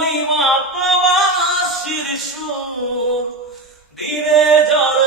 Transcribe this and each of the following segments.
কালিমা প্রবাসীর সুর দিনে জল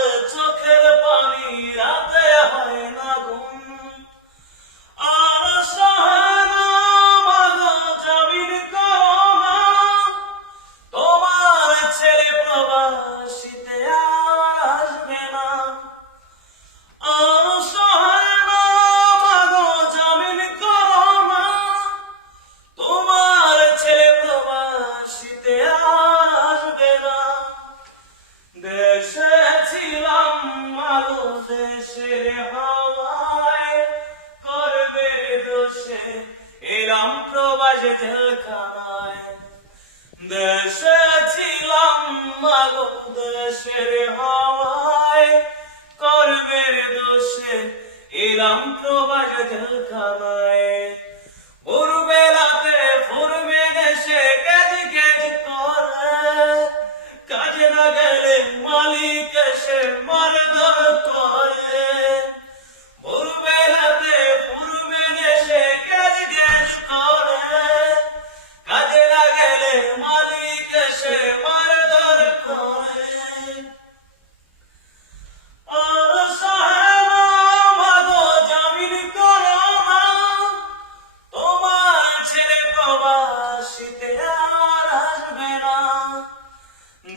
দেশে ছিলাম মাগো দেশের হাওয়ায় কর্মের দোষে এলাম প্রবাস ঝলকানায়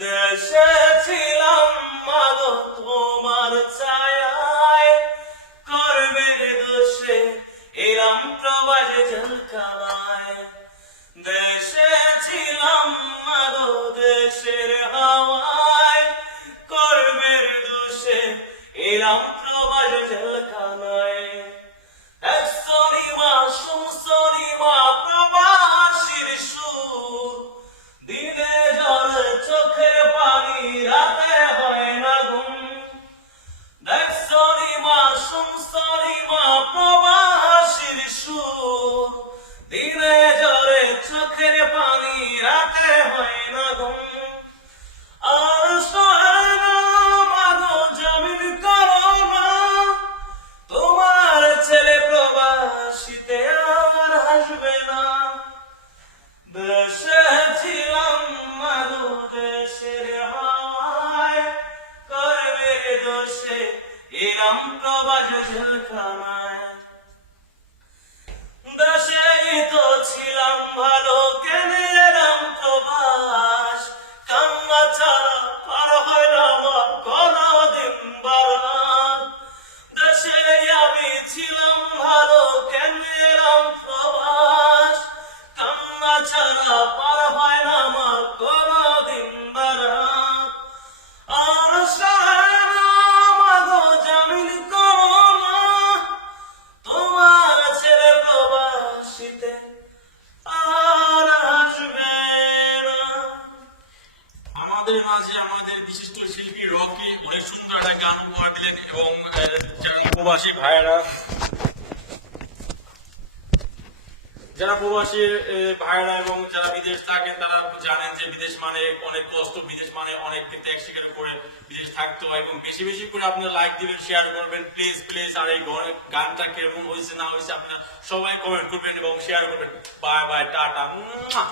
দেশে ছিলাম মাগো তোমার ছায় করবে দোষে এরাম প্রবাস ঝলকালায় দেশে ছিলাম মাগো দেশের হাওয়ায় করবে দোষে এরাম সরিমা প্রবাসীর সুর দিনে জরে চোখের পানি রাতে হয় না ঘুম দেশে ছিলাম ভালো কেন আমাদের মাঝে আমাদের বিশিষ্ট শিল্পী রকি অনেক সুন্দর একটা গান উপহার দিলেন এবং যারা প্রবাসী ভাইয়েরা যারা প্রবাসী ভাইয়েরা এবং যারা বিদেশ থাকেন তারা জানেন যে বিদেশ মানে অনেক কষ্ট বিদেশ মানে অনেক ত্যাগ স্বীকার করে বিদেশ থাকতে হয় এবং বেশি বেশি করে আপনার লাইক দিবেন শেয়ার করবেন প্লিজ প্লিজ আর এই গানটা কেমন হয়েছে না হয়েছে আপনারা সবাই কমেন্ট করবেন এবং শেয়ার করবেন বাই বাই টাটা